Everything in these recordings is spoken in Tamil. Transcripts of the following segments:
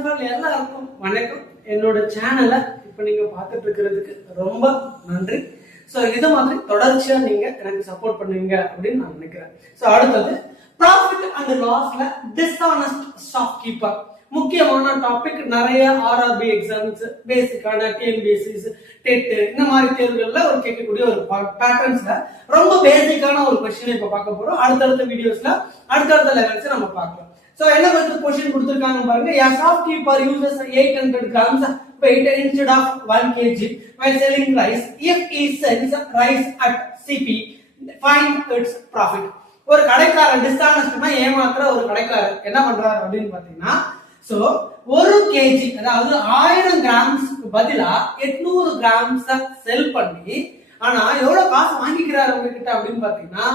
ஆஃப் ஆல் எல்லாருக்கும் வணக்கம். என்னோட சேனலை இப்போ நீங்க பார்த்துட்டு இருக்கிறதுக்கு ரொம்ப நன்றி. ஸோ இது மாதிரி தொடர்ச்சியா நீங்க எனக்கு சப்போர்ட் பண்ணுவீங்க அப்படின்னு நான் நினைக்கிறேன். ஸோ அடுத்தது ப்ராஃபிட் அண்ட் லாஸ்ல டிஸ்ஆனஸ்ட் ஷாப் கீப்பர். முக்கியமான டாபிக். நிறைய ஆர்ஆர்பி எக்ஸாம்ஸ், பேசிக்கான டிஎன்பிஎஸ்சி, டெட் இந்த மாதிரி தேர்வுகள்ல ஒரு கேட்கக்கூடிய ஒரு பேட்டர்ன்ஸ்ல ரொம்ப பேசிக்கான ஒரு கொஸ்டின் இப்ப பார்க்க போறோம். அடுத்தடுத்த வீடியோஸ்ல அடுத்தடுத்த லெவல்ஸ் நம்ம பார்க்கலாம். சோ என்ன கொஸ்டின் கொடுத்திருக்காங்க பாருங்க. A shopkeeper uses 800 grams weight instead of 1 kg while selling rice. If he sells rice at CP, find its profit. ஒரு கடைக்காரர், டிஸ்ஆனஸ்ட்னா ஏமாத்துற ஒரு கடைக்காரர் என்ன பண்றாரு அப்படின்னு பாத்தீங்கன்னா, சோ 1 kg அதாவது 1000 கிராம்ஸ்க்கு பதிலா 800 கிராம்ஸ் செல் பண்ணி, ஆனா எவ்வளவு காசு வாங்கிக்கிறாரு உங்ககிட்ட அப்படின்னு பாத்தீங்கன்னா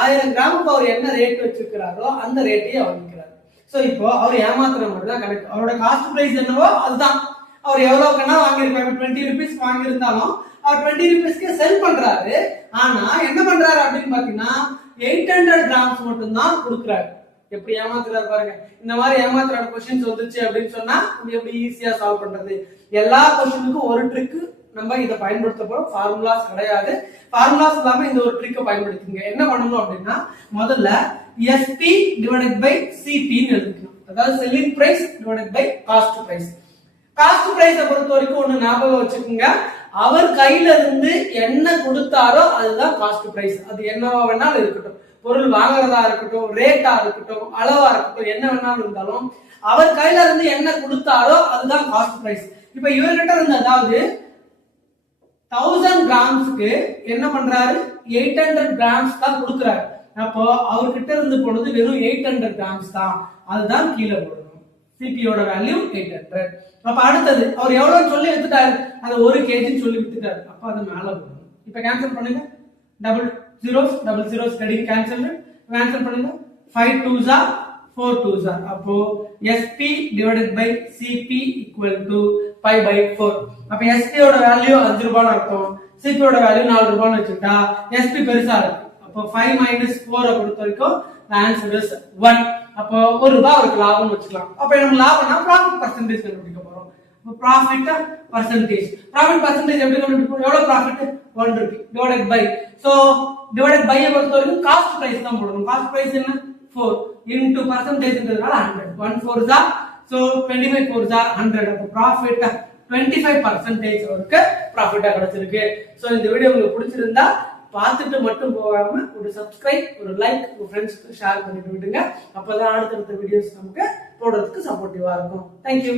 1000 கிராமுக்கு அவர் என்ன ரேட் வச்சிருக்கிறாரோ அந்த ரேட்டையே வாங்கிக்கிறாரு. சோ இப்போ அவர் ஏமாத்துற மாதிரி தான் கணக்கு. அவரோட காஸ்ட் பிரைஸ் என்னவோ அதுதான். அவர் எவ்வளவுக்குன்னா வாங்கியிருப்பாரு. 20 rupees வாங்கியிருந்தாலும் அவர் 20 rupeesக்கு செல் பண்றாரு. ஆனா என்ன பண்றாரு அப்படின்னு பாத்தீங்கன்னா 800 கிராம்ஸ் மட்டும் தான் கொடுக்குறாரு. எப்படி ஏமாத்துறாரு பாருங்க. இந்த மாதிரி ஏமாத்துற கொஸ்டின்ஸ் வந்துச்சு அப்படின்னு சொன்னா எப்படி ஈஸியா சால்வ் பண்றது. எல்லா கொஸ்டினுக்கும் ஒரு ட்ரிக் நம்ம இதை பயன்படுத்த போறோம். ஃபார்முலாஸ் கிடையாது. ஃபார்முலாஸ் இல்லாம இந்த ஒரு ட்ரிக்கை பயன்படுத்துங்க. என்ன பண்ணணும் அப்படின்னா, முதல்ல SP divided by CP ன்னு எழுதிக்கணும். அதாவது selling price divided by cost price. Cost பிரைஸை பொறுத்த வரைக்கும் ஒண்ணு ஞாபகம் வச்சுக்கோங்க. அவர் கையில இருந்து என்ன கொடுத்தாரோ அதுதான் காஸ்ட் பிரைஸ். அது என்னவா வேணாலும் இருக்கட்டும், பொருள் வாங்குறதா இருக்கட்டும், ரேட்டா இருக்கட்டும், அளவா இருக்கட்டும், என்ன வேணாலும் இருந்தாலும் அவர் கையில இருந்து என்ன கொடுத்தாரோ அதுதான் காஸ்ட் பிரைஸ். இப்ப இவர்கிட்ட இருந்து அதாவது 1000 கிராம்ஸ்க்கு என்ன பண்றாரு, 800 கிராம்ஸ் தான் கொடுக்குறாரு. அப்போ அவர்கிட்ட இருந்து போனது வெறும் 800 கிராம்ஸ் தான். அதுதான் கீழே போடணும். சிபியோட வேல்யூ 800. அப்ப அடுத்தது அவர் எவ்வளவு சொல்லி வித்துட்டாரு, அது 1 kg சொல்லி வித்துட்டாரு. அப்ப அது மேல போடணும். இப்ப கேன்சல் பண்ணுங்க. டபுள் ஜீரோஸ் கடிங் கேன்சல் பண்ணுங்க. 5 2s are 4 2s are. அப்போ SP divided by CP equal to 5/4. அப்ப SP ஓட வேல்யூ 5 ரூபாய்னு அர்த்தம். CP ஓட வேல்யூ 4 ரூபாய்னு வச்சுட்டா SP பெருசா இருக்கு. அப்போ 5 - 4 பொறுத்த வரைக்கும் ஆன்சர் இஸ் 1. அப்போ 1 ரூபாய் அவருக்கு லாபம் வச்சுக்கலாம். அப்ப நம்ம லாபம்னா ப்ராஃபிட் பர்சன்டேஜ் கண்டுபிடிக்க போறோம். அப்ப ப்ராஃபிட் பர்சன்டேஜ் எப்படி கண்டுபிடிப்போம்? எவ்வளவு ப்ராஃபிட்? 1 ரூபாய் divided by. So divided by பொறுத்த வரைக்கும் காஸ்ட் பிரைஸ் தான் போடணும். காஸ்ட் பிரைஸ் என்ன? 4 into பர்சன்டேஜ்ன்றதுனால 100. 1 4s are, so 25 4s are 100. அப்ப ப்ராஃபிட் 25% அவருக்கு ப்ராஃபிட்டா கிடைச்சிருக்கு. சோ இந்த வீடியோ உங்களுக்கு பிடிச்சிருந்தா பார்த்துட்டு மட்டும் போகாம ஒரு சப்ஸ்கிரைப், ஒரு லைக் உங்க ஃப்ரெண்ட்ஸ்க்கு ஷேர் பண்ணிட்டு விடுங்க. அப்பதான் அடுத்தடுத்த வீடியோஸ் நமக்கு போடுறதுக்கு சப்போர்ட்டிவா இருக்கும். தேங்க்யூ.